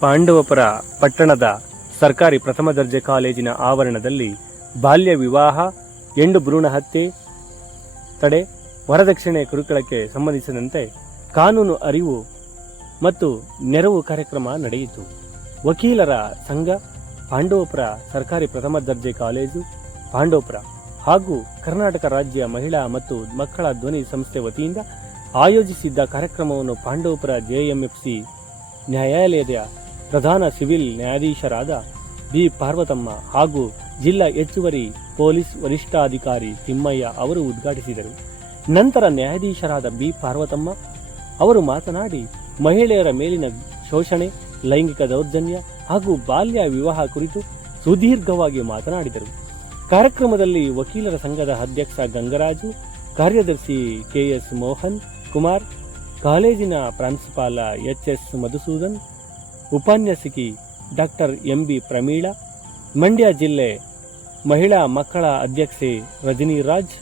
ಪಾಂಡವಪುರ ಪಟ್ಟಣದ ಸರ್ಕಾರಿ ಪ್ರಥಮ ದರ್ಜೆ ಕಾಲೇಜಿನ ಆವರಣದಲ್ಲಿ ಬಾಲ್ಯ ವಿವಾಹ, ಹೆಣ್ಣು ಭ್ರೂಣ ಹತ್ಯೆ ತಡೆ, ವರದಕ್ಷಿಣೆ ಕಿರುಕುಳಕ್ಕೆ ಸಂಬಂಧಿಸಿದಂತೆ ಕಾನೂನು ಅರಿವು ಮತ್ತು ನೆರವು ಕಾರ್ಯಕ್ರಮ ನಡೆಯಿತು. ವಕೀಲರ ಸಂಘ, ಪಾಂಡವಪುರ ಸರ್ಕಾರಿ ಪ್ರಥಮ ದರ್ಜೆ ಕಾಲೇಜು ಪಾಂಡವಪುರ ಹಾಗೂ ಕರ್ನಾಟಕ ರಾಜ್ಯ ಮಹಿಳಾ ಮತ್ತು ಮಕ್ಕಳ ಧ್ವನಿ ಸಂಸ್ಥೆ ವತಿಯಿಂದ ಆಯೋಜಿಸಿದ್ದ ಕಾರ್ಯಕ್ರಮವನ್ನು ಪಾಂಡವಪುರ ಜೆಎಂಎಫ್ಸಿ ನ್ಯಾಯಾಲಯದ ಪ್ರಧಾನ ಸಿವಿಲ್ ನ್ಯಾಯಾಧೀಶರಾದ ಬಿ ಪಾರ್ವತಮ್ಮ ಹಾಗೂ ಜಿಲ್ಲಾ ಹೆಚ್ಚುವರಿ ಪೊಲೀಸ್ ವರಿಷ್ಠಾಧಿಕಾರಿ ತಿಮ್ಮಯ್ಯ ಅವರು ಉದ್ಘಾಟಿಸಿದರು. ನಂತರ ನ್ಯಾಯಾಧೀಶರಾದ ಬಿ ಪಾರ್ವತಮ್ಮ ಅವರು ಮಾತನಾಡಿ ಮಹಿಳೆಯರ ಮೇಲಿನ ಶೋಷಣೆ, ಲೈಂಗಿಕ ದೌರ್ಜನ್ಯ ಹಾಗೂ ಬಾಲ್ಯ ವಿವಾಹ ಕುರಿತು ಸುದೀರ್ಘವಾಗಿ ಮಾತನಾಡಿದರು. ಕಾರ್ಯಕ್ರಮದಲ್ಲಿ ವಕೀಲರ ಸಂಘದ ಅಧ್ಯಕ್ಷ ಗಂಗರಾಜು, ಕಾರ್ಯದರ್ಶಿ ಕೆಎಸ್ ಮೋಹನ್ ಕುಮಾರ್, ಕಾಲೇಜಿನ ಪ್ರಾಂಶುಪಾಲ ಎಚ್ಎಸ್ ಮಧುಸೂದನ್, ಉಪನ್ಯಾಸಕಿ ಡಾಕ್ಟರ್ ಎಂಬಿ ಪ್ರಮೀಳಾ, ಮಂಡ್ಯ ಜಿಲ್ಲೆ ಮಹಿಳಾ ಮಕ್ಕಳ ಅಧ್ಯಕ್ಷೆ ರಜನಿ ರಾಜ್,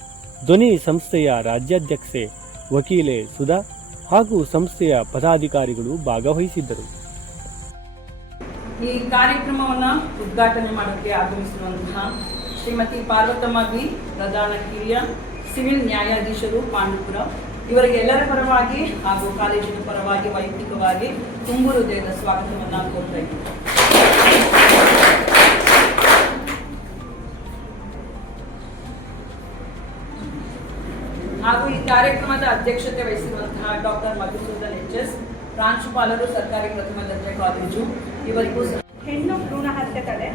ಧ್ವನಿ ಸಂಸ್ಥೆಯ ರಾಜ್ಯಾಧ್ಯಕ್ಷೆ ವಕೀಲೆ ಸುಧಾ ಹಾಗೂ ಸಂಸ್ಥೆಯ ಪದಾಧಿಕಾರಿಗಳು ಭಾಗವಹಿಸಿದ್ದರು. ಈ ಕಾರ್ಯಕ್ರಮವನ್ನು ಉದ್ಘಾಟನೆ ಮಾಡೋಕ್ಕೆ ಆಗಮಿಸಿರುವಂತಹ ಶ್ರೀಮತಿ ಪಾರ್ವತಮ್ಮ ಬಿ, ಪ್ರಧಾನ ಕಿರಿಯ ಸಿವಿಲ್ ನ್ಯಾಯಾಧೀಶರು ಪಾಂಡವಪುರ, ಇವರಿಗೆಲ್ಲರ ಪರವಾಗಿ ಹಾಗೂ ಕಾಲೇಜಿನ ಪರವಾಗಿ ವೈಯಕ್ತಿಕವಾಗಿ ತುಂಬು ಹೃದಯದ ಸ್ವಾಗತವನ್ನು ಕೋರ್ತಾ ಇದ್ದೀನಿ. ಹಾಗೂ ಈ ಕಾರ್ಯಕ್ರಮದ ಅಧ್ಯಕ್ಷತೆ ವಹಿಸಿರುವಂತಹ ಡಾಕ್ಟರ್ ಮಧುಸೂದನ್ ಎಚ್ಎಸ್, ಪ್ರಾಂಶುಪಾಲರು ಸರ್ಕಾರಿ ಪ್ರಥಮ ದರ್ಜೆ ಕಾಲೇಜು, ಇವರಿಗೂ ಹೆಣ್ಣು ಭ್ರೂಣ ಹತ್ಯೆ ತಡೆ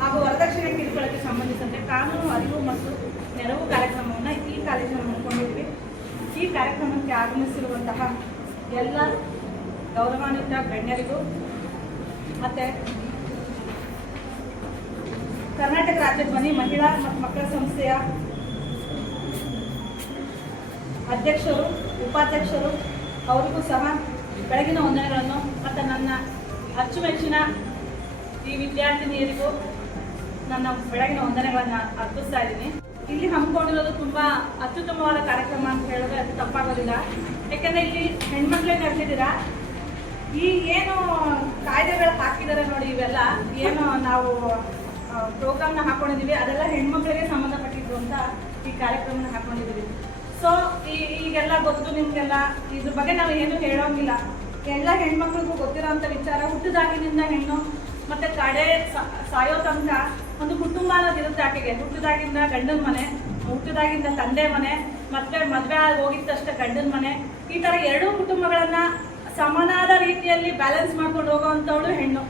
ಹಾಗೂ ವರದಕ್ಷಿಣೆ ಕಿರುಕುಳಕ್ಕೆ ಸಂಬಂಧಿಸಿದಂತೆ ಕಾನೂನು ಅರಿವು ಮತ್ತು ನೆರವು ಕಾರ್ಯಕ್ರಮವನ್ನು ಈ ಕಾಲೇಜಿನಲ್ಲಿ ಹಮ್ಮಿಕೊಂಡಿದ್ವಿ. ಈ ಕಾರ್ಯಕ್ರಮಕ್ಕೆ ಆಗಮಿಸಿರುವಂತಹ ಎಲ್ಲ ಗೌರವಾನ್ವಿತ ಗಣ್ಯರಿಗೂ ಮತ್ತು ಕರ್ನಾಟಕ ರಾಜ್ಯ ಧ್ವನಿ ಮಹಿಳಾ ಮತ್ತು ಮಕ್ಕಳ ಸಂಸ್ಥೆಯ ಅಧ್ಯಕ್ಷರು, ಉಪಾಧ್ಯಕ್ಷರು ಅವರಿಗೂ ಸಹ ಬೆಳಗಿನ ವಂದನೆಗಳನ್ನು ಮತ್ತು ನನ್ನ ಅಚ್ಚುಮೆಚ್ಚಿನ ಈ ವಿದ್ಯಾರ್ಥಿನಿಯರಿಗೂ ನನ್ನ ಬೆಳಗಿನ ವಂದನೆಗಳನ್ನು ಅರ್ಪಿಸ್ತಾ ಇದ್ದೀನಿ. ಇಲ್ಲಿ ಹಮ್ಮಿಕೊಂಡಿರೋದು ತುಂಬ ಅತ್ಯುತ್ತಮವಾದ ಕಾರ್ಯಕ್ರಮ ಅಂತ ಹೇಳಿದ್ರೆ ಅದು ತಪ್ಪಾಗೋದಿಲ್ಲ. ಯಾಕೆಂದರೆ ಇಲ್ಲಿ ಹೆಣ್ಮಕ್ಳೇ ಕರೆದಿದ್ದೀರಾ. ಈ ಏನು ಕಾಯ್ದೆಗಳು ಹಾಕಿದ್ದಾರೆ ನೋಡಿ, ಇವೆಲ್ಲ ಏನು ನಾವು ಪ್ರೋಗ್ರಾಮ್ನ ಹಾಕೊಂಡಿದ್ದೀವಿ ಅದೆಲ್ಲ ಹೆಣ್ಮಕ್ಳಿಗೆ ಸಂಬಂಧಪಟ್ಟಿದ್ದು ಅಂತ ಈ ಕಾರ್ಯಕ್ರಮನ ಹಾಕೊಂಡಿದ್ದೀವಿ. ಸೊ ಈಗೆಲ್ಲ ಗೊತ್ತು ನಿಮಗೆಲ್ಲ, ಇದ್ರ ಬಗ್ಗೆ ನಾವು ಏನು ಹೇಳೋಂಗಿಲ್ಲ. ಎಲ್ಲ ಹೆಣ್ಮಕ್ಳಿಗೂ ಗೊತ್ತಿರೋಂಥ ವಿಚಾರ. ಹುಟ್ಟಿದಾಗಿನಿಂದ ಹೆಣ್ಣು ಮತ್ತು ಕಡೆ ಸಾಯೋ ತನಕ ಒಂದು ಕುಟುಂಬ ಅನ್ನೋದಿರುತ್ತೆ ಆಕೆಗೆ. ಹುಟ್ಟಿದಾಗಿಂದ ಗಂಡನ ಮನೆ, ಹುಟ್ಟಿದಾಗಿಂದ ತಂದೆ ಮನೆ, ಮತ್ತೆ ಮದುವೆ ಆಗಿ ಹೋಗಿದ್ದಷ್ಟೇ ಗಂಡನ ಮನೆ. ಈ ಥರ ಎರಡೂ ಕುಟುಂಬಗಳನ್ನು ಸಮಾನಾದ ರೀತಿಯಲ್ಲಿ ಬ್ಯಾಲೆನ್ಸ್ ಮಾಡ್ಕೊಂಡು ಹೋಗೋವಂಥವಳು ಹೆಣ್ಣು.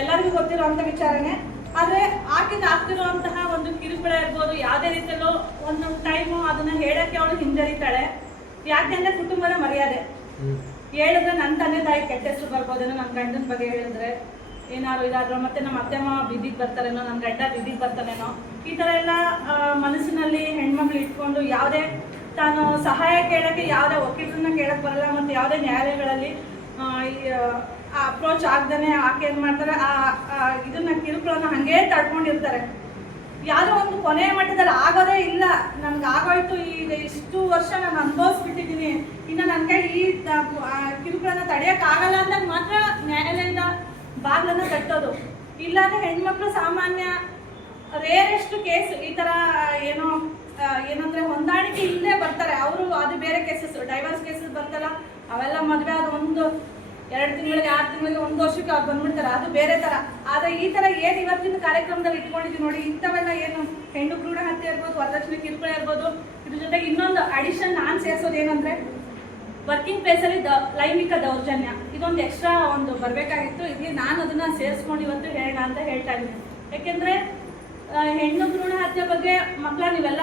ಎಲ್ಲರಿಗೂ ಗೊತ್ತಿರೋವಂಥ ವಿಚಾರನೇ. ಆದರೆ ಆಕೆಗೆ ಆಗ್ತಿರುವಂತಹ ಒಂದು ಕಿರುಕುಳ ಇರ್ಬೋದು, ಯಾವುದೇ ರೀತಿಯಲ್ಲೂ ಒಂದೊಂದು ಟೈಮು ಅದನ್ನು ಹೇಳೋಕ್ಕೆ ಅವಳು ಹಿಂಜರಿತಾಳೆ. ಯಾಕೆಂದರೆ ಕುಟುಂಬದ ಮರ್ಯಾದೆ. ಹೇಳಿದ್ರೆ ನನ್ನ ತಂದೆ ತಾಯಿ ಕೆಟ್ಟ ಹೆಸರು ಬರ್ಬೋದೇನೋ, ನನ್ನ ಗಂಡನ ಬಗ್ಗೆ ಹೇಳಿದ್ರೆ ಏನಾದ್ರು ಇದಾದ್ರು, ಮತ್ತೆ ನಮ್ಮ ಅತ್ತೆ ಮಾವ ಬಿದ್ದಿಗೆ ಬರ್ತಾರೇನೋ, ನನ್ನ ಗಂಡ ಬಿದ್ದಿಗೆ ಬರ್ತಾನೇನೋ, ಈ ಥರ ಎಲ್ಲ ಮನಸ್ಸಿನಲ್ಲಿ ಹೆಣ್ಮಕ್ಳು ಇಟ್ಕೊಂಡು ಯಾವುದೇ ತಾನು ಸಹಾಯ ಕೇಳೋಕ್ಕೆ ಯಾವುದೇ ವಕೀಲರನ್ನ ಕೇಳಕ್ಕೆ ಬರಲ್ಲ, ಮತ್ತು ಯಾವುದೇ ನ್ಯಾಯಾಲಯಗಳಲ್ಲಿ ಅಪ್ರೋಚ್ ಆಗ್ದೇ ಆಕೆ ಏನು ಮಾಡ್ತಾರೆ, ಇದನ್ನ ಕಿರುಕುಳನ್ನ ಹಾಗೇ ತಡ್ಕೊಂಡಿರ್ತಾರೆ. ಯಾವುದೋ ಒಂದು ಕೊನೆಯ ಮಟ್ಟದಲ್ಲಿ ಆಗೋದೇ ಇಲ್ಲ, ನನ್ಗೆ ಆಗೋಯ್ತು, ಈಗ ಇಷ್ಟು ವರ್ಷ ನಾನು ಅನುಭವಿಸ್ಬಿಟ್ಟಿದ್ದೀನಿ, ಇನ್ನು ನನ್ನ ಕೈ ಈ ಕಿರುಕುಳನ್ನ ತಡೆಯೋಕ್ಕಾಗಲ್ಲ ಅಂದಾಗ ಮಾತ್ರ ನ್ಯಾಯಾಲಯದ ಬಾಗಿಲನ್ನು ತಟ್ಟೋದು. ಇಲ್ಲಾಂದರೆ ಹೆಣ್ಮಕ್ಳು ಸಾಮಾನ್ಯ ರೇರೆಷ್ಟು ಕೇಸ್ ಈ ಥರ ಏನಂದರೆ ಹೊಂದಾಣಿಕೆ ಇಲ್ಲದೆ ಬರ್ತಾರೆ. ಅವರು ಅದು ಬೇರೆ ಕೇಸಸ್, ಡೈವರ್ಸ್ ಕೇಸಸ್ ಬರ್ತಾರ, ಅವೆಲ್ಲ ಮದುವೆ ಆದ 1-2 ತಿಂಗಳಿಗೆ, 6 ತಿಂಗಳಿಗೆ, 1 ವರ್ಷಕ್ಕೆ ಅವ್ರು ಬಂದ್ಬಿಡ್ತಾರೆ, ಅದು ಬೇರೆ ಥರ. ಆದರೆ ಈ ಥರ ಏನು ಇವತ್ತಿನ ಕಾರ್ಯಕ್ರಮದಲ್ಲಿ ಇಟ್ಕೊಂಡಿದ್ದೀವಿ ನೋಡಿ, ಇಂಥವೆಲ್ಲ ಏನು ಹೆಣ್ಣು ಭ್ರೂಣ ಹತ್ಯೆ ಇರ್ಬೋದು, ವರದಕ್ಷಿಣೆ ಕಿರುಕುಳ ಇರ್ಬೋದು, ಇದ್ರ ಜೊತೆಗೆ ಇನ್ನೊಂದು ಅಡಿಷನ್ ನಾನು ಸೇರಿಸೋದು ಏನಂದರೆ ವರ್ಕಿಂಗ್ ಪ್ಲೇಸಲ್ಲಿ ಲೈಂಗಿಕ ದೌರ್ಜನ್ಯ, ಇದೊಂದು ಎಕ್ಸ್ಟ್ರಾ ಒಂದು ಬರಬೇಕಾಗಿತ್ತು. ಇಲ್ಲಿ ನಾನು ಅದನ್ನು ಸೇರಿಸ್ಕೊಂಡು ಇವತ್ತು ಹೇಳೋಣ ಅಂತ ಹೇಳ್ತಾ ಇದ್ದೀನಿ. ಯಾಕೆಂದರೆ ಹೆಣ್ಣು ಭ್ರೂಣ ಹತ್ಯೆ ಬಗ್ಗೆ ಮಕ್ಕಳ ನೀವೆಲ್ಲ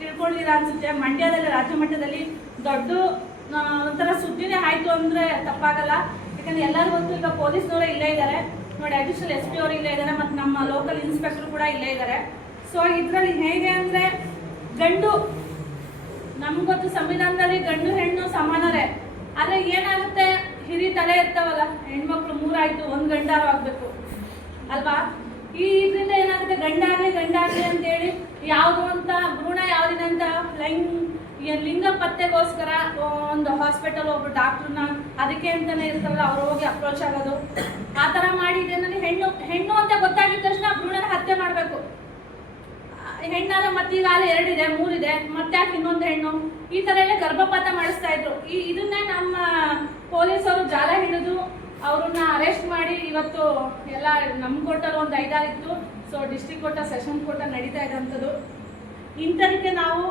ತಿಳ್ಕೊಂಡಿದ್ದೀರಾ ಅನಿಸುತ್ತೆ. ಮಂಡ್ಯದಲ್ಲಿ ರಾಜ್ಯ ಮಟ್ಟದಲ್ಲಿ ದೊಡ್ಡ ಒಂಥರ ಸುದ್ದಿನೇ ಆಯಿತು ಅಂದರೆ ತಪ್ಪಾಗಲ್ಲ. ಯಾಕಂದರೆ ಎಲ್ಲರೂ ಗೊತ್ತು, ಈಗ ಪೊಲೀಸ್ನವರೇ ಇಲ್ಲೇ ಇದ್ದಾರೆ ನೋಡಿ, ಅಡಿಷನಲ್ SP ಅವರು ಇಲ್ಲೇ ಇದ್ದಾರೆ, ಮತ್ತು ನಮ್ಮ ಲೋಕಲ್ ಇನ್ಸ್ಪೆಕ್ಟರ್ ಕೂಡ ಇಲ್ಲೇ ಇದ್ದಾರೆ. ಸೊ ಇದರಲ್ಲಿ ಹೇಗೆ ಅಂದರೆ ನಮ್ಗೆ ಗೊತ್ತು ಸಂವಿಧಾನದಲ್ಲಿ ಗಂಡು ಹೆಣ್ಣು ಸಮಾನರೇ. ಆದರೆ ಏನಾಗುತ್ತೆ, ಹಿರಿ ತಲೆ ಇರ್ತಾವಲ್ಲ ಹೆಣ್ಮಕ್ಳು, 3 ಆಯಿತು 1 ಗಂಡಾರು ಆಗಬೇಕು ಅಲ್ವಾ. ಈ ಇದರಿಂದ ಏನಾಗುತ್ತೆ, ಗಂಡಾಗ್ಲಿ ಅಂತೇಳಿ ಯಾವುದು ಅಂತ ಭ್ರೂಣ ಯಾವುದಿದೆ ಅಂತ ಲಿಂಗ ಪತ್ತೆಗೋಸ್ಕರ ಒಂದು ಹಾಸ್ಪಿಟಲ್ ಒಬ್ರು ಡಾಕ್ಟ್ರನ್ನ ಅದಕ್ಕೆ ಅಂತಾನೆ ಇರ್ತಾರಲ್ಲ ಅವ್ರು ಹೋಗಿ ಅಪ್ರೋಚ್ ಆಗೋದು, ಆ ಥರ ಮಾಡಿ ಇದರಲ್ಲಿ ಹೆಣ್ಣು ಅಂತ ಗೊತ್ತಾಗಿದ ತಕ್ಷಣ ಭ್ರೂಣನ ಹತ್ಯೆ ಮಾಡಬೇಕು. ಹೆಣ್ಣಾದ್ರೆ ಮತ್ತೀಗ ಅಲ್ಲಿ 2 ಇದೆ 3 ಇದೆ, ಮತ್ತೆ ಯಾಕೆ ಇನ್ನೊಂದು ಹೆಣ್ಣು, ಈ ಥರ ಎಲ್ಲ ಗರ್ಭಪಾತ ಮಾಡಿಸ್ತಾ ಇದ್ರು. ಇದನ್ನ ನಮ್ಮ ಪೊಲೀಸರು ಜಾಲ ಹಿಡಿದು ಅವ್ರನ್ನ ಅರೆಸ್ಟ್ ಮಾಡಿ ಇವತ್ತು ಎಲ್ಲ ನಮ್ಮ ಕೋರ್ಟಲ್ಲಿ ಒಂದು 5-6 ಇತ್ತು. So district court, session court ನಡೀತಾ ಇದ್ದಂಥದ್ದು. ಇಂಥದಕ್ಕೆ ನಾವು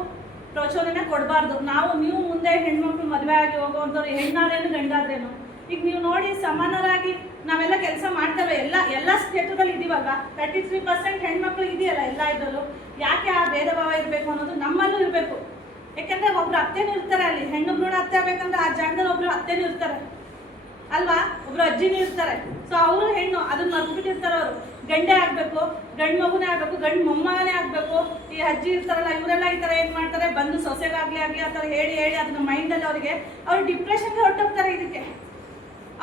ಪ್ರಚೋದನೆ ಕೊಡಬಾರ್ದು. ನೀವು ಮುಂದೆ ಹೆಣ್ಮಕ್ಳು ಮದುವೆ ಆಗಿ ಹೋಗುವಂಥವ್ರು ಹೆಣ್ಣಾದ್ರೇನು ಗಂಡಾದ್ರೇನು, ಈಗ ನೀವು ನೋಡಿ ಸಮಾನರಾಗಿ ನಾವೆಲ್ಲ ಕೆಲಸ ಮಾಡ್ತೇವೆ, ಎಲ್ಲ ಕ್ಷೇತ್ರದಲ್ಲಿ ಇದೀವಲ್ವಾ. 33% ಹೆಣ್ಮಕ್ಳು ಇದೆಯಲ್ಲ ಎಲ್ಲ ಇದ್ರಲ್ಲೂ. ಯಾಕೆ ಆ ಭೇದ ಭಾವ ಇರಬೇಕು ಅನ್ನೋದು ನಮ್ಮಲ್ಲೂ ಇರಬೇಕು. ಯಾಕಂದ್ರೆ ಒಬ್ರು ಅತ್ತೆನೂ ಇರ್ತಾರೆ, ಅಲ್ಲಿ ಹೆಣ್ಣು ಭ್ರೂಣ ಹತ್ಯೆ ಆಗ್ಬೇಕಂದ್ರೆ ಆ ಜಾಗದಲ್ಲಿ ಒಬ್ರು ಅತ್ತೆನೂ ಇರ್ತಾರೆ ಅಲ್ವಾ, ಒಬ್ರು ಅಜ್ಜಿನೂ ಇರ್ತಾರೆ. ಸೊ ಅವರು ಹೆಣ್ಣು ಅದನ್ನ ಮರ್ತ್ಬಿಟ್ಟಿರ್ತಾರೆ. ಅವರು ಗಂಡೇ ಆಗ್ಬೇಕು, ಗಂಡು ಮಗುನೇ ಆಗ್ಬೇಕು, ಗಂಡು ಮೊಮ್ಮಗನೇ ಆಗ್ಬೇಕು. ಈ ಅಜ್ಜಿ ಇರ್ತಾರಲ್ಲ ಇವರೆಲ್ಲ ಈ ಥರ ಏನು ಮಾಡ್ತಾರೆ, ಬಂದು ಸೊಸೆಗಾಗ್ಲಿ ಆ ಥರ ಹೇಳಿ ಅದನ್ನ ಮೈಂಡಲ್ಲಿ ಅವ್ರು ಡಿಪ್ರೆಷನ್ಗೆ ಹೊರಟೋಗ್ತಾರೆ. ಇದಕ್ಕೆ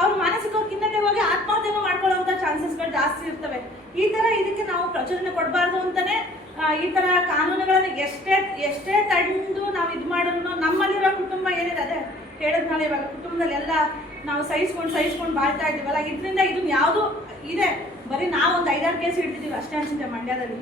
ಅವ್ರು ಮಾನಸಿಕ ಖಿನ್ನತೆ ಹೋಗಿ ಆತ್ಮಹತ್ಯೆನೂ ಮಾಡ್ಕೊಳ್ಳೋಂಥ ಚಾನ್ಸಸ್ಗಳು ಜಾಸ್ತಿ ಇರ್ತವೆ. ಈ ಥರ ಇದಕ್ಕೆ ನಾವು ಪ್ರಚೋದನೆ ಕೊಡಬಾರ್ದು ಅಂತಾನೆ ಈ ಥರ ಕಾನೂನುಗಳನ್ನು ಎಷ್ಟೇ ತಂದು ನಾವು ಇದು ಮಾಡಿದ್ರು ನಮ್ಮಲ್ಲಿರೋ ಕುಟುಂಬ ಏನಿದೆ ಅದೇ ಹೇಳಿದ್ಮೇಲೆ ಇವಾಗ ಕುಟುಂಬದಲ್ಲಿ ಎಲ್ಲ ನಾವು ಸಹಿಸ್ಕೊಂಡು ಬಾಳ್ತಾ ಇದ್ದೀವಲ್ಲ, ಇದರಿಂದ ಇದನ್ನ ಯಾವುದು ಇದೆ ಬರೀ ನಾವೊಂದು 5-6 ಕೇಸ್ ಹಿಡ್ತಿದ್ದೀವಿ ಅಷ್ಟೇ ಅನ್ಸುತ್ತೆ ಮಂಡ್ಯದಲ್ಲಿ.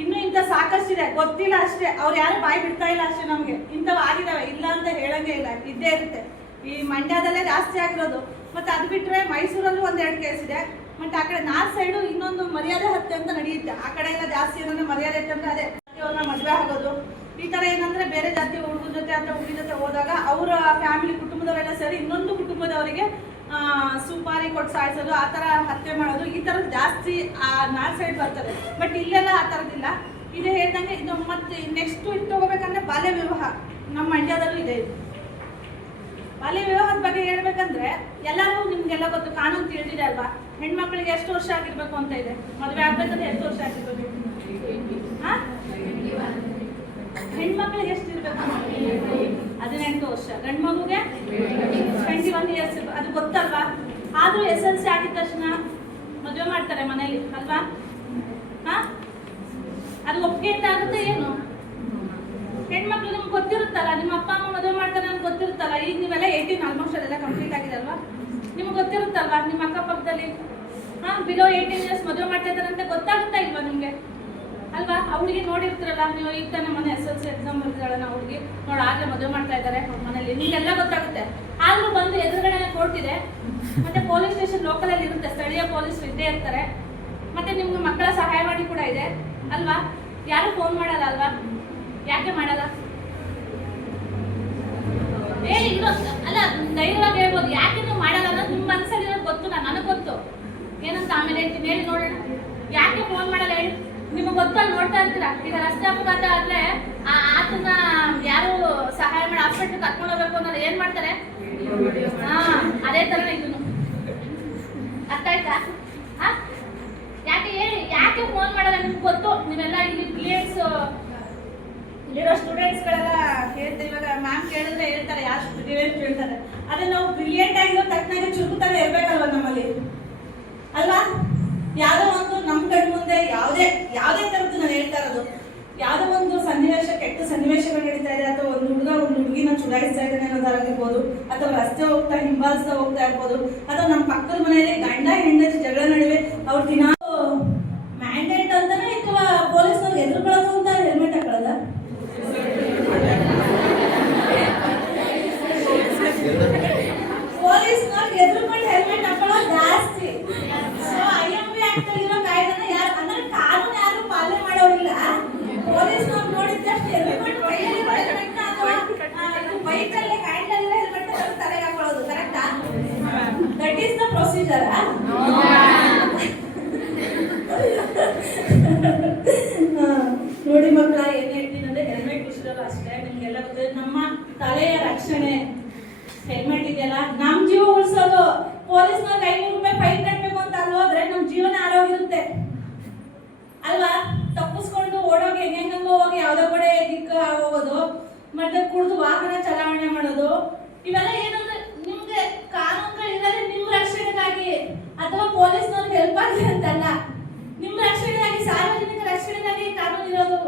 ಇನ್ನೂ ಇಂಥ ಸಾಕಷ್ಟಿದೆ, ಗೊತ್ತಿಲ್ಲ ಅಷ್ಟೇ, ಅವ್ರು ಯಾರು ಬಾಯಿ ಬಿಡ್ತಾ ಇಲ್ಲ ಅಷ್ಟೇ. ನಮಗೆ ಇಂಥವು ಆಗಿದಾವೆ, ಇಲ್ಲ ಅಂತ ಹೇಳಂಗೇ ಇಲ್ಲ, ಇದ್ದೇ ಇರುತ್ತೆ. ಈ ಮಂಡ್ಯದಲ್ಲೇ ಜಾಸ್ತಿ ಆಗಿರೋದು. ಮತ್ತು ಅದು ಬಿಟ್ಟರೆ ಮೈಸೂರಲ್ಲೂ 1-2 ಕೇಸ್ ಇದೆ. ಮತ್ತು ಆ ಕಡೆ ನಾರ್ತ್ ಸೈಡು ಇನ್ನೊಂದು ಮರ್ಯಾದೆ ಹತ್ಯೆ ಅಂತ ನಡೆಯುತ್ತೆ. ಆ ಕಡೆ ಎಲ್ಲ ಜಾಸ್ತಿ ಏನಂದ್ರೆ ಮರ್ಯಾದೆ ಹತ್ಯೆ ಅಂದರೆ ಅದೇ ಅವ್ರನ್ನ ಮದುವೆ ಆಗೋದು. ಈ ಥರ ಏನಂದರೆ ಬೇರೆ ಜಾತಿ ಹುಡುಗರ ಜೊತೆ ಅಥವಾ ಹುಡುಗಿ ಜೊತೆ ಹೋದಾಗ ಅವರ ಫ್ಯಾಮಿಲಿ ಕುಟುಂಬದವರೆಲ್ಲ ಸೇರಿ ಇನ್ನೊಂದು ಕುಟುಂಬದವರಿಗೆ ಸುಪಾರಿ ಕೊಟ್ಟು ಸಾಯಿಸೋದು, ಆ ಥರ ಹತ್ಯೆ ಮಾಡೋದು, ಈ ಥರದ್ದು ಜಾಸ್ತಿ ನಾರ್ತ್ ಸೈಡ್ ಬರ್ತದೆ. ಬಟ್ ಇಲ್ಲೆಲ್ಲ ಆ ಥರದ್ದಿಲ್ಲ. ಇದೇ ಹೇಳ್ದಂಗೆ ಇದು ಮತ್ತೆ ನೆಕ್ಸ್ಟ್ ಇಟ್ಟು ಹೋಗ್ಬೇಕಂದ್ರೆ ಬಾಲ್ಯ ವಿವಾಹ ನಮ್ಮ ಮಂಡ್ಯದಲ್ಲೂ ಇದೆ. ಇದು ಬಾಲ್ಯ ವಿವಾಹದ ಬಗ್ಗೆ ಹೇಳ್ಬೇಕಂದ್ರೆ ಎಲ್ಲರೂ ನಿಮ್ಗೆಲ್ಲ ಗೊತ್ತು, ಕಾನೂನು ತಿಳಿದಿದೆ ಅಲ್ವಾ. ಹೆಣ್ಮಕ್ಳಿಗೆ ಎಷ್ಟು ವರ್ಷ ಆಗಿರ್ಬೇಕು ಅಂತ ಇದೆ, ಮದುವೆ ಆಗ್ಬೇಕಂದ್ರೆ ಎಷ್ಟು ವರ್ಷ ಆಗಿರ್ಬೇಕು? ಹೆಣ್ಮಕ್ಳಿಗೆ ಎಷ್ಟು ಇರ್ಬೇಕು? 18 ವರ್ಷ. ಗಂಡು ಮಗುಗೆ 21 ಇಯರ್ಸ್ ಇರ್ಬೇಕು. ಅದು ಗೊತ್ತಲ್ವಾ. ಆದ್ರೂ SLC ಆಗಿದ ತಕ್ಷಣ ಮದುವೆ ಮಾಡ್ತಾರೆ ಮನೇಲಿ ಅಲ್ವಾ. ಅದು ಒಪ್ಪಿಗೆಯಿಂದ ಆಗುತ್ತೆ ಏನು? ಹೆಣ್ಮಕ್ಳು ನಿಮ್ಗೆ ಗೊತ್ತಿರುತ್ತಲ್ಲ, ನಿಮ್ಮ ಅಪ್ಪ ಅಮ್ಮ ಮದುವೆ ಮಾಡ್ತಾರೆ ಅಂತ ಗೊತ್ತಿರುತ್ತಲ್ಲ. ಈಗ ನೀವೆಲ್ಲ 18 ಆಲ್ಮೋಸ್ಟ್ ಅದೆಲ್ಲ ಕಂಪ್ಲೀಟ್ ಆಗಿದೆ ಅಲ್ವಾ. ನಿಮ್ಗೆ ಗೊತ್ತಿರುತ್ತಲ್ವಾ, ನಿಮ್ಮ ಅಕ್ಕಪಕ್ಕದಲ್ಲಿ ಬಿಲೋ 18 ಇಯರ್ಸ್ ಮದುವೆ ಮಾಡ್ತಾ ಇದ್ದಾರೆ ಅಂತ ಗೊತ್ತಾಗುತ್ತಾ ಇಲ್ವಾ ನಿಮಗೆ ಅಲ್ವಾ. ಹುಡುಗಿ ನೋಡಿರ್ತೀರಲ್ಲ ನೀವು, ಈಗ ತಾನೇ ಮೊನ್ನೆ SLC ಎಕ್ಸಾಮ್ ಬರ್ತಿದ್ದಾಳೆ ನಾವು ಹುಡುಗಿ ನೋಡಿ, ಆಗಲೇ ಮದುವೆ ಮಾಡ್ತಾ ಇದ್ದಾರೆ ಅವ್ರ ಮನೇಲಿ, ನಿಮಗೆಲ್ಲ ಗೊತ್ತಾಗುತ್ತೆ. ಆದ್ರೂ ಬಂದು ಎದುರುಗಡೆ ಕೋರ್ಟ್ ಇದೆ, ಮತ್ತೆ ಪೊಲೀಸ್ ಸ್ಟೇಷನ್ ಲೋಕಲಲ್ಲಿ ಇರುತ್ತೆ, ಸ್ಥಳೀಯ ಪೊಲೀಸರು ಇದ್ದೇ ಇರ್ತಾರೆ. ಮತ್ತೆ ನಿಮ್ಗೆ ಮಕ್ಕಳ ಸಹಾಯವಾಣಿ ಕೂಡ ಇದೆ ಅಲ್ವಾ. ಯಾರು ಫೋನ್ ಮಾಡಲ್ಲ ಅಲ್ವಾ? ಯಾಕೆ ಮಾಡಲ್ಲ ಹೇಳಿ? ಅಲ್ಲ, ಧೈರ್ಯವಾಗಿ ಹೇಳ್ಬೋದು ಯಾಕೆ ನೀವು ಮಾಡಲ್ಲ ಅನ್ನೋದು ನಿಮ್ಮ ಮನಸ್ಸಲ್ಲಿ ಇರೋದು ಗೊತ್ತು, ನನಗೆ ಗೊತ್ತು ಏನಂತ. ಆಮೇಲೆ ಹೇಳ್ತೀನಿ, ಹೇಳಿ ನೋಡೋಣ. ಯಾಕೆ ಫೋನ್ ಮಾಡಲ್ಲ ಹೇಳಿ? ನಿಮಗೆ ಗೊತ್ತಲ್ಲಿ ನೋಡ್ತಾ ಇರ್ತೀರಾ. ಈಗ ರಸ್ತೆ ಅಪಘಾತ ಆದ್ರೆ ಆತನ ಯಾರು ಸಹಾಯ ಮಾಡಿ ಹಾಸ್ಪಿಟ್ಲ್ ಕರ್ಕೊಂಡು ಹೋಗ್ಬೇಕು ಅನ್ನೋದು ಏನ್ ಮಾಡ್ತಾರೆ? ಅದೇ ತರ ಇದನ್ನು ಅರ್ಥ ಆಯ್ತಾ? ಯಾಕೆ ಹೇಳಿ, ಯಾಕೆ ಫೋನ್ ಮಾಡಲ್ಲ? ನಿಮ್ಗೆ ಗೊತ್ತು, ನೀವೆಲ್ಲ ಇಲ್ಲಿ BEds ಇಲ್ಲಿರೋ ಸ್ಟೂಡೆಂಟ್ಸ್ಗಳೆಲ್ಲ ಹೇಳ್ತೀವಿ. ಇವಾಗ ಮ್ಯಾಮ್ ಕೇಳಿದ್ರೆ ಹೇಳ್ತಾರೆ ಯಾರು ಸ್ಟೂಡೆಂಟ್ ಹೇಳ್ತಾರೆ. ಅದೇ ನಾವು ಬ್ರಿಲಿಯಂಟ್ ಆಗಿರೋ ತಕ್ಕನಾಗೆ ಚುರುಕುತಾನೆ ಇರ್ಬೇಕಲ್ವ ನಮ್ಮಲ್ಲಿ ಅಲ್ವಾ. ಯಾವುದೋ ಒಂದು ನಮ್ಮ ಕಣ್ಣು ಮುಂದೆ ಯಾವುದೇ ಥರದ್ದು ನಾನು ಹೇಳ್ತಾ ಇರೋದು, ಯಾವುದೋ ಒಂದು ಸನ್ನಿವೇಶ, ಕೆಟ್ಟ ಸನ್ನಿವೇಶಗಳು ನಡೀತಾ ಇದೆ, ಅಥವಾ ಒಂದು ಹುಡುಗ ಒಂದು ಹುಡುಗಿನ ಚುಡಾಯಿಸ್ತಾ ಇದ್ದಾನೆ ಅನ್ನೋದಾಗಿರ್ಬೋದು, ಅಥವಾ ರಸ್ತೆ ಹಿಂಬಾಲಿಸ್ತಾ ಹೋಗ್ತಾ ಇರ್ಬೋದು, ಅಥವಾ ನಮ್ಮ ಪಕ್ಕದ ಮನೆಯಲ್ಲಿ ಗಂಡ ಹೆಂಡತಿ ಜಗಳ ನಡುವೆ ಅವ್ರ ದಿನ ಮ್ಯಾಂಡೇಟ್ ಅಂತಾನೆ ಅಥವಾ ಪೊಲೀಸ್ನವ್ರಿಗೆ ಎದುರುಕೊಳ್ಳೋದು ಅಂತ ಹೆಲ್ಮೆಟ್ ಹಾಕೊಳ್ಳೋದ? ಪೊಲೀಸ್ನವ್ರಿಗೆ ಎದುರುಕೊಂಡು ಹೆಲ್ಮೆಟ್ ಹಾಕೊಳ್ಳೋದು ಜಾಸ್ತಿ. IMV ಆಕ್ಟ್ ಇರೋ ಕಾಯ್ದೆನ ಯಾರು ಅಂದ್ರೆ ಕಾನೂನು ಯಾರು ಪಾಲನೆ ಮಾಡೋರಿಲ್ಲ. ಪೊಲೀಸ್ನವ್ರು ನೋಡಿದ್ದಷ್ಟು ಹೆಲ್ಮೆಟ್ ಕೈಯಲ್ಲಿರೋ ಹೆಲ್ಮೆಟ್ನ ಅಥವಾ ಬೈಕಲ್ಲಿ ಹ್ಯಾಂಡಲ್ಲಿರೋ ಹೆಲ್ಮೆಟ್ ತಲೆಗೆ ಹಾಕೊಳ್ಳೋದು ಕರೆಕ್ಟಾ? That is the procedure. ನೋಡಿ ಮಕ್ಕಳ, ಏನ್ ಹೇಳ್ತೀನಿ ಅಂದ್ರೆ ಹೆಲ್ಮೆಟ್ ವಿಷಯದಲ್ಲೂ ಅಷ್ಟೇ ನಿಮ್ಗೆಲ್ಲ ಗೊತ್ತಿದೆ. ನಮ್ಮ ತಲೆಯ ರಕ್ಷಣೆ ಹೆಲ್ಮೆಟ್ ಇದೆಯಲ್ಲ, ನಮ್ ಜೀವ ಉಳಿಸೋದು. ಪೊಲೀಸ್ನವ್ರಿಗೆ 500 ರೂಪಾಯಿ ಫೈನ್ ಕಟ್ಟಬೇಕು ಅಂತ ಅಲ್ಲೋದ್ರೆ ನಮ್ ಜೀವನ ಆರೋಗಿರುತ್ತೆ ಅಲ್ವಾ. ತಪ್ಪಿಸ್ಕೊಂಡು ಓಡೋಗಿ ಹೆಂಗಂಗೋ ಹೋಗಿ ಯಾವ್ದೋ ಕಡೆ ದಿಕ್ಕ ಹೋಗೋದು, ಮತ್ತೆ ಕುಡಿದು ವಾಹನ ಚಲಾವಣೆ ಮಾಡೋದು, ಇವೆಲ್ಲ ಏನಂದ್ರೆ ನಿಮ್ಗೆ ಕಾನೂನುಗಳು ಇರೋದೇ ನಿಮ್ಮ ರಕ್ಷಣೆಗಾಗಿ ಅಥವಾ ಪೊಲೀಸ್ನವ್ರಿಗೆ ಹೆಲ್ಪ್ ಆಗಿ ಅಂತಲ್ಲ, ನಿಮ್ಮ ದಕ್ಷಿಣದಲ್ಲಿ ಈ ಕಾನೂನು ಇರೋದು.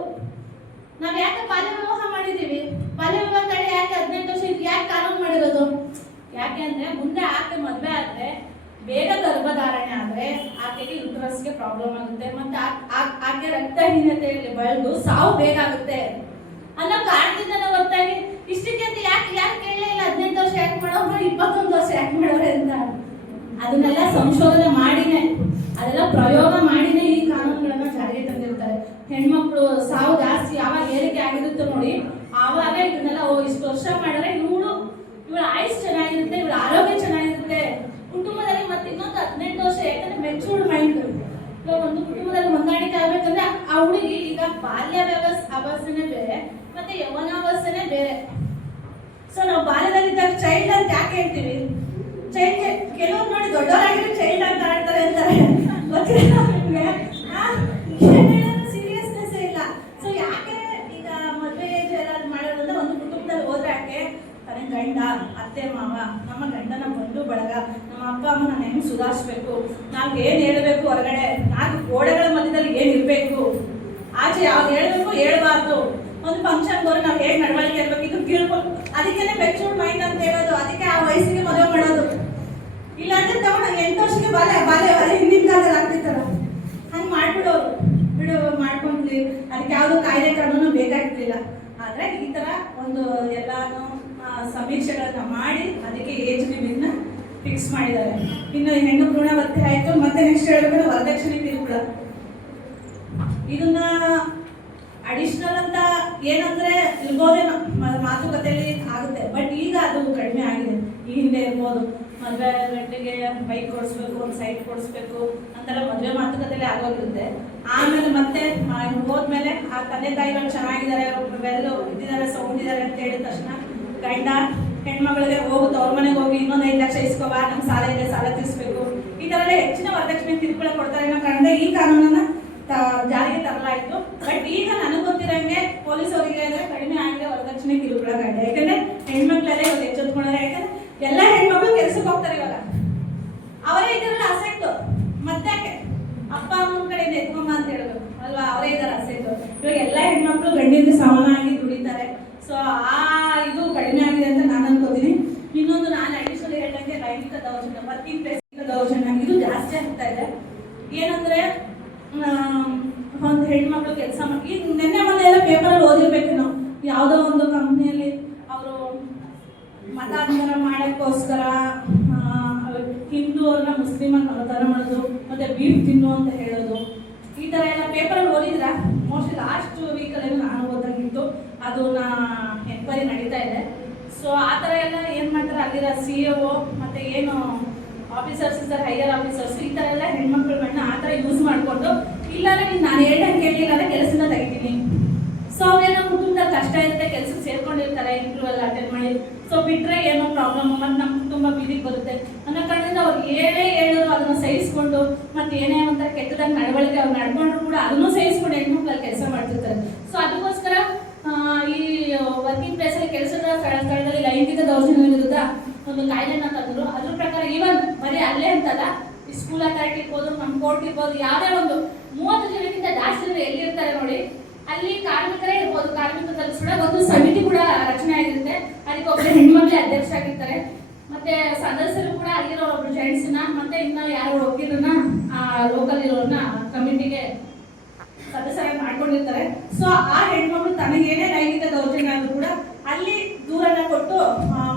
ನಾವ್ ಯಾಕೆ ಬಾಲ್ಯ ವಿವಾಹ ಮಾಡಿದೀವಿ? ಬಾಲ್ಯ ವಿವಾಹ ತಡೆ ಯಾಕೆ 18 ವರ್ಷ ಯಾಕೆ ಕಾನೂನು ಮಾಡಿರೋದು? ಯಾಕೆ ಅಂದ್ರೆ ಮುಂದೆ ಆಕೆ ಮದ್ವೆ ಆದ್ರೆ ಬೇಗ ಗರ್ಭಧಾರಣೆ ಆದ್ರೆ ಆಕೆಗೆ ಯುಟರಸ್ಗೆ ಪ್ರಾಬ್ಲಮ್ ಆಗುತ್ತೆ, ಮತ್ತೆ ಆಕೆ ರಕ್ತಹೀನತೆಯಲ್ಲಿ ಬೆಳೆದು ಸಾವು ಬೇಗ ಆಗುತ್ತೆ ಅನ್ನೋ ಕಾರಣದಿಂದ ಹೊರತಾಗಿ ಇಷ್ಟಕ್ಕೆ ಅಂತ ಯಾಕೆ ಕೇಳಲೇ ಇಲ್ಲ. 18 ವರ್ಷ ಯಾಕೆ ಮಾಡೋರು, 21 ವರ್ಷ ಯಾಕೆ ಮಾಡೋರೆ ಅಂತ ಅದನ್ನೆಲ್ಲ ಸಂಶೋಧನೆ ಮಾಡಿನೇ, ಅದೆಲ್ಲ ಪ್ರಯೋಗ ಮಾಡಿನೇ ಈ ಕಾನೂನುಗಳನ್ನ ಜಾರಿಗೆ ತಂದಿರ್ತಾರೆ. ಹೆಣ್ಮಕ್ಳು ಸಾವು ಜಾಸ್ತಿ ಯಾವಾಗ ಏರಿಕೆ ಆಗಿರುತ್ತೆ ನೋಡಿ, ಆವಾಗ ಇದನ್ನೆಲ್ಲ ಇಷ್ಟು ವರ್ಷ ಮಾಡಿದ್ರೆ ಇವಳ ಆಯುಷ್ ಚೆನ್ನಾಗಿರುತ್ತೆ, ಇವಳ ಆರೋಗ್ಯ ಚೆನ್ನಾಗಿರುತ್ತೆ, ಕುಟುಂಬದಲ್ಲಿ ಮತ್ತೆ ಇನ್ನೊಂದು 18 ವರ್ಷ, ಯಾಕಂದ್ರೆ ಮೆಚೂರ್ಡ್ ಮೈಂಡ್. ಇವಾಗ ಒಂದು ಕುಟುಂಬದಲ್ಲಿ ಹೊಂದಾಣಿಕೆ ಆಗ್ಬೇಕಂದ್ರೆ ಆ ಹುಡುಗಿ ಈಗ ಬಾಲ್ಯ ಅವಸ್ಥೆನೇ ಬೇರೆ ಮತ್ತೆ ಯೌವನಾವಸ್ಥೆನೇ ಬೇರೆ. ಸೊ ನಾವು ಬಾಲ್ಯದಲ್ಲಿದ್ದಾಗ ಚೈಲ್ಡ್ ಅಂತ ಯಾಕೆ ಹೇಳ್ತೀವಿ? ಚೈಲ್ಡ್ ಕೆಲವ್ರು ನೋಡಿ ದೊಡ್ಡವರಾಗಿರೋ ಚೈಲ್ಡ್ ಅಂತ ಆಡ್ತಾರೆ ಅಂತಾರೆ, ಸೀರಿಯಸ್ನೆಸ್ ಇಲ್ಲ. ಸೊ ಯಾಕೆ ಈಗ ಮದುವೆ ಏಜ್ ಎಲ್ಲ ಮಾಡೋದಂದ್ರೆ ಒಂದು ಕುಟುಂಬದಲ್ಲಿ ಹೋದ್ರೆ ಯಾಕೆ ತನ್ನ ಗಂಡ, ಅತ್ತೆ ಮಾವ, ನಮ್ಮ ಗಂಡನ ಬಂಧು ಬಳಗ, ನಮ್ಮ ಅಪ್ಪ ಅಮ್ಮನ ಹೆಂಗ್ ಸುಧಾರಿಸ್ಬೇಕು, ನಾವ್ ಏನ್ ಹೇಳ್ಬೇಕು, ಹೊರಗಡೆ 4 ಗೋಡೆಗಳ ಮಧ್ಯದಲ್ಲಿ ಏನ್ ಇರ್ಬೇಕು, ಆಚೆ ಯಾವ್ದು ಹೇಳ್ಬೇಕು ಹೇಳ್ಬಾರ್ದು, ಒಂದು ಫಂಕ್ಷನ್ ಹೋದ್ರೆ ನಾವ್ ಹೇಗ್ ನಡವಳಿಕೆ ಇರ್ಬೇಕು, ಇದು ಕೇಳ್ಕೊಂಡು ಅದಕ್ಕೇನೆ ಮೆಚೂರ್ಡ್ ಮೈಂಡ್ ಅಂತ ಹೇಳೋದು. ಅದಕ್ಕೆ ಆ ವಯಸ್ಸಿಗೆ ಮದುವೆ ಮಾಡೋದು. ಇಲ್ಲಾಂದ್ರೆ ತಗೊಂಡು 8 ವರ್ಷಕ್ಕೆ ಬಾಲ್ಯ ಹಿಂದಿನ ಕಾಲದಲ್ಲಿ ಆಗ್ತಿತ್ತಲ್ಲ ಹಂಗ್ ಮಾಡ್ಬಿಡೋರು, ಮಾಡ್ಕೊಂಡ್ವಿ. ಅದಕ್ಕೆ ಯಾವ್ದು ಕಾಯ್ದೆ ಕಾನೂನು ಬೇಕಾಗಿರ್ಲಿಲ್ಲ. ಆದ್ರೆ ಈ ತರ ಒಂದು ಎಲ್ಲಾನು ಸಮೀಕ್ಷೆಗಳನ್ನ ಮಾಡಿ ಅದಕ್ಕೆ ಏಜ್ ಲಿಮಿಟ್ನ ಫಿಕ್ಸ್ ಮಾಡಿದ್ದಾರೆ. ಇನ್ನು ಹೆಣ್ಣು ಭ್ರೂಣ ಹತ್ಯೆ ಆಯ್ತು, ಮತ್ತೆ ನೆಕ್ಸ್ಟ್ ಹೇಳ್ಬೇಕಂದ್ರೆ ವರದಕ್ಷಿಣೆ ಕಿರುಕುಳ. ಇದನ್ನ ಅಡಿಷನಲ್ ಅಂತ ಏನಂದ್ರೆ ಇರ್ಬೋದೇನೋ ಮಾತುಕತೆಯಲ್ಲಿ ಆಗುತ್ತೆ, ಬಟ್ ಈಗ ಅದು ಕಡಿಮೆ ಆಗಿದೆ. ಈ ಹಿಂದೆ ಇರ್ಬೋದು ಮದುವೆ ಗಂಟೆಗೆ ಬೈಕ್ ಕೊಡಿಸ್ಬೇಕು, ಒಂದು ಸೈಟ್ ಕೊಡಿಸ್ಬೇಕು ಅಂತೆಲ್ಲ ಮದುವೆ ಮಾತುಕತೆಯಲ್ಲಿ ಆಗೋಗಿರುತ್ತೆ. ಆಮೇಲೆ ಮತ್ತೆ ಹೋದ್ಮೇಲೆ ಆ ತಂದೆ ತಾಯಿಗಳು ಚೆನ್ನಾಗಿದ್ದಾರೆ, ವೆಲ್ ಇದ್ದಿದ್ದಾರೆ, ಸೌಂಡ್ ಇದ್ದಾರೆ ಅಂತ ಹೇಳಿದ ತಕ್ಷಣ ಗಂಡ ಹೆಣ್ಮಗಳಿಗೆ ಹೋಗುತ್ತೆ ಅವ್ರ ಮನೆಗೆ ಹೋಗಿ ಇನ್ನೊಂದು 5 ಲಕ್ಷ ಇಸ್ಕೋಬಾ, ನಮ್ಗೆ ಸಾಲ ಇದೆ, ಸಾಲ ತೀರಿಸ್ಬೇಕು, ಈ ತರ ಎಲ್ಲ ಹೆಚ್ಚಿನ ವರದಕ್ಷಿಣೆ ಕಿರುಕುಳ ಕೊಡ್ತಾರೆ ಅನ್ನೋ ಕಾರಣದಿಂದ ಈ ಕಾನೂನನ್ನ ಜಾರಿಗೆ ತರಲಾಯಿತು. ಬಟ್ ಈಗ ನನಗೆ ಗೊತ್ತಿರಂಗೆ ಪೊಲೀಸ್ ಅವರಿಗೆ ಕಡಿಮೆ ಆಗಿದೆ ವರದಕ್ಷಿಣೆ ಕಿರುಕುಳ ಕಾಯ್ದೆ. ಯಾಕಂದ್ರೆ ಹೆಣ್ಮಕ್ಳೆಲ್ಲ ಇವಾಗ ಎಚ್ಚೆತ್ಕೊಂಡ್ರೆ, ಯಾಕಂದ್ರೆ ಎಲ್ಲ ಹೆಣ್ಮಕ್ಳು ಕೆಲ್ಸಕ್ಕೆ ಹೋಗ್ತಾರೆ ಇವಾಗ, ಅವರೇ ಇದರಲ್ಲಿ ಅಸೆಟ್, ಮತ್ತೆ ಅಪ್ಪ ಅಮ್ಮನ ಕಡೆಯಿಂದ ಎತ್ಕೊಂಬ ಅಂತ ಹೇಳ್ಬೇಕು ಅಲ್ವಾ, ಅವರೇ ಇದಾರೆ ಅಸೆಟ್. ಇವಾಗ ಎಲ್ಲ ಹೆಣ್ಮಕ್ಳು ಗಂಡಿಂದ ಸಮಾನವಾಗಿ ದುಡಿತಾರೆ. ಸೊ ಆ ಇದು ಕಡಿಮೆ ಆಗಿದೆ ಅಂತ ನಾನು ಅನ್ಕೋತೀನಿ. ಇನ್ನೊಂದು ನಾನು ಅಡಿಷನಲ್ ಹೇಳ್ದಂಗೆ ಲೈಂಗಿಕ ದೌರ್ಜನ್ಯ, ವರ್ಕಿಂಗ್ ಪ್ಲೇಸ್ ದೌರ್ಜನ್ಯ ಇದು ಜಾಸ್ತಿ ಆಗ್ತಾ ಇದೆ. ಏನಂದ್ರೆ ಒಂದು ಹೆಣ್ಮಕ್ಳು ಕೆಲಸ ಮಾಡಿ, ಈಗ ನಿನ್ನೆ ಮೊನ್ನೆ ಎಲ್ಲ ಪೇಪರಲ್ಲಿ ಓದಿರ್ಬೇಕು ನಾವು, ಯಾವುದೋ ಒಂದು ಕಂಪ್ನಿಯಲ್ಲಿ ಅವರು ಮತಾಂತರ ಮಾಡೋಕ್ಕೋಸ್ಕರ ಹಿಂದೂ ಅವ್ರನ್ನ ಮುಸ್ಲಿಮನ್ನ ತರ ಮಾಡೋದು, ಮತ್ತೆ ಬೀಫ್ ತಿನ್ನು ಅಂತ ಹೇಳೋದು, ಈ ತರ ಎಲ್ಲ ಪೇಪರಲ್ಲಿ ಓದಿದ್ರ. ಮೋಸ್ಟ್ಲಿ ಲಾಸ್ಟ್ ವೀಕಲ್ಲಿ ನಾನು ಓದಂಗಿತ್ತು, ಅದು ಎನ್ಕ್ವೈರಿ ನಡೀತಾ ಇದೆ. ಸೊ ಆ ಥರ ಎಲ್ಲ ಏನು ಮಾಡ್ತಾರೆ, ಅಲ್ಲಿರೋ CEO ಮತ್ತೆ ಏನು ಆಫೀಸರ್ಸ್ ಇದ್ದಾರೆ, ಹೈಯರ್ ಆಫೀಸರ್ಸ್, ಈ ಥರ ಎಲ್ಲ ಹೆಣ್ಮಕ್ಳುಗಳನ್ನ ಆ ಥರ ಯೂಸ್ ಮಾಡಿಕೊಂಡು, ಇಲ್ಲಾಂದ್ರೆ ನಾನು ಹೇಳ್ದಂಗೆ ಕೇಳಿಲ್ಲ ಅಂದ್ರೆ ಕೆಲಸನ ತೆಗಿತೀನಿ. ಸೊ ಅವ್ರೇನೋ ಕುಟುಂಬದಲ್ಲಿ ಕಷ್ಟ ಇರುತ್ತೆ, ಕೆಲಸಕ್ಕೆ ಸೇರ್ಕೊಂಡಿರ್ತಾರೆ, ಇಂಟರ್ವ್ಯೂ ಎಲ್ಲ ಅಟೆಂಡ್ ಮಾಡಿ, ಸೊ ಬಿಟ್ಟರೆ ಏನೋ ಪ್ರಾಬ್ಲಮ್, ಮತ್ತು ನಮ್ಮ ಕುಟುಂಬ ಬೀದಿಗೆ ಬರುತ್ತೆ ಅನ್ನೋ ಕಾರಣದಿಂದ ಅವ್ರು ಏನೇ ಹೇಳಿದ್ರು ಅದನ್ನು ಸಹಿಸ್ಕೊಂಡು, ಮತ್ತು ಏನೇ ಒಂಥರ ಕೆಟ್ಟದಾಗ ನಡವಳಿಕೆ ಅವ್ರು ನಡ್ಕೊಂಡ್ರು ಕೂಡ ಅದನ್ನು ಸಹಿಸ್ಕೊಂಡು ಹೆಣ್ಮಕ್ಳಲ್ಲಿ ಕೆಲಸ ಮಾಡ್ತಿರ್ತಾರೆ. ಸೊ ಅದಕ್ಕೋಸ್ಕರ ಈ ವರ್ಕಿಂಗ್ ಪ್ಲೇಸಲ್ಲಿ ಕೆಲಸದ ಸ್ಥಳದಲ್ಲಿ ಲೈಂಗಿಕ ದೌರ್ಜನ್ಯ ವಿರುದ್ಧ ಒಂದು ಕಾಯ್ದೆನ ತಂದ್ರು. ಅದ್ರ ಪ್ರಕಾರ ಈವನ್ ಬರೀ ಅಲ್ಲೇ ಅಂತಲ್ಲ, ಈ ಸ್ಕೂಲ್ ಅಥಾರಿಟಿ ಇರ್ಬೋದು, ನಮ್ಮ ಕೋರ್ಟ್ ಇರ್ಬೋದು, ಯಾವುದೇ ಒಂದು 30 ಜನಕ್ಕಿಂತ ಜಾಸ್ತಿ ಜನ ಎಲ್ಲಿರ್ತಾರೆ ನೋಡಿ, ಅಲ್ಲಿ ಕಾರ್ಮಿಕರೇ ಇರ್ಬೋದು, ಕಾರ್ಮಿಕರಲ್ಲಿ ಕೂಡ ಒಂದು ಸಮಿತಿ ಕೂಡ ರಚನೆ ಆಗಿರುತ್ತೆ. ಅದಕ್ಕೆ ಒಬ್ಬರು ಹೆಣ್ಮಕ್ಳೇ ಅಧ್ಯಕ್ಷರಾಗಿರ್ತಾರೆ, ಮತ್ತೆ ಸದಸ್ಯರು ಕೂಡ ಅಲ್ಲಿರೋ ಒಬ್ರು ಜೆಂಟ್ಸ್ನ, ಮತ್ತೆ ಇನ್ನ ಯಾರು ಒಬ್ಬರನ್ನ ಲೋಕಲ್ ಇರೋರ್ನ ಕಮಿಟಿಗೆ ಸದಸ್ಯರಾಗಿ ಮಾಡ್ಕೊಂಡಿರ್ತಾರೆ. ಸೊ ಆ ಹೆಣ್ಮಕ್ಳು ತನಗೇನೇ ಲೈಂಗಿಕ ದೌರ್ಜನ್ಯ ಆದ್ರೂ ಕೂಡ ಅಲ್ಲಿ ದೂರನ್ನ ಕೊಟ್ಟು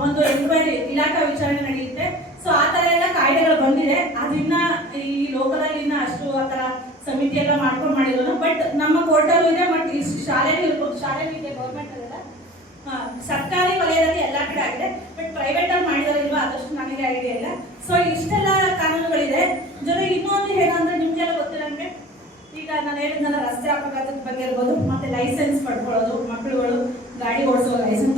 ಒಂದು ಎನ್ಕ್ವೈರಿ ಇಲಾಖಾ ವಿಚಾರಣೆ ನಡೆಯುತ್ತೆ. ಸೊ ಆ ತರ ಎಲ್ಲ ಕಾಯ್ದೆಗಳು ಬಂದಿದೆ. ಅದನ್ನ ಈ ಲೋಕಲಲ್ಲಿ ಇನ್ನ ಅಷ್ಟು ಆ ತರ ಸಮಿತಿ ಎಲ್ಲ ಮಾಡ್ಕೊಂಡು ಮಾಡಿರೋದು. ಬಟ್ ನಮ್ಮ ಕೋರ್ಟಲ್ಲೂ ಇದೆ, ಬಟ್ ಈ ಶಾಲೆನೂ ಇರ್ಬೋದು, ಶಾಲೆನೂ ಇದೆ, ಗೌರ್ಮೆಂಟ್ ಅಲ್ಲ, ಸರ್ಕಾರಿ ವಲಯದಲ್ಲಿ ಎಲ್ಲ ಕಡೆ ಆಗಿದೆ. ಬಟ್ ಪ್ರೈವೇಟ್ ಅಲ್ಲಿ ಮಾಡಿದಾರಿಲ್ವಾ ಅದಷ್ಟು ನನಗೆ ಐಡಿಯಾ ಇಲ್ಲ. ಸೊ ಇಷ್ಟೆಲ್ಲ ಕಾನೂನುಗಳಿದೆ. ಜೊತೆಗೆ ಇನ್ನೊಂದು ಏನಂದ್ರೆ ನಿಮ್ಗೆಲ್ಲ ಗೊತ್ತಿರಂಗೆ, ಈಗ ನಾನು ಹೇಳಿದ್ನಲ್ಲ ರಸ್ತೆ ಅಪಘಾತದ ಬಗ್ಗೆ ಇರ್ಬೋದು, ಮತ್ತೆ ಲೈಸೆನ್ಸ್ ಪಡ್ಕೊಳ್ಳೋದು, ಮಕ್ಕಳುಗಳು ಗಾಡಿ ಓಡಿಸೋ ಲೈಸೆನ್ಸ್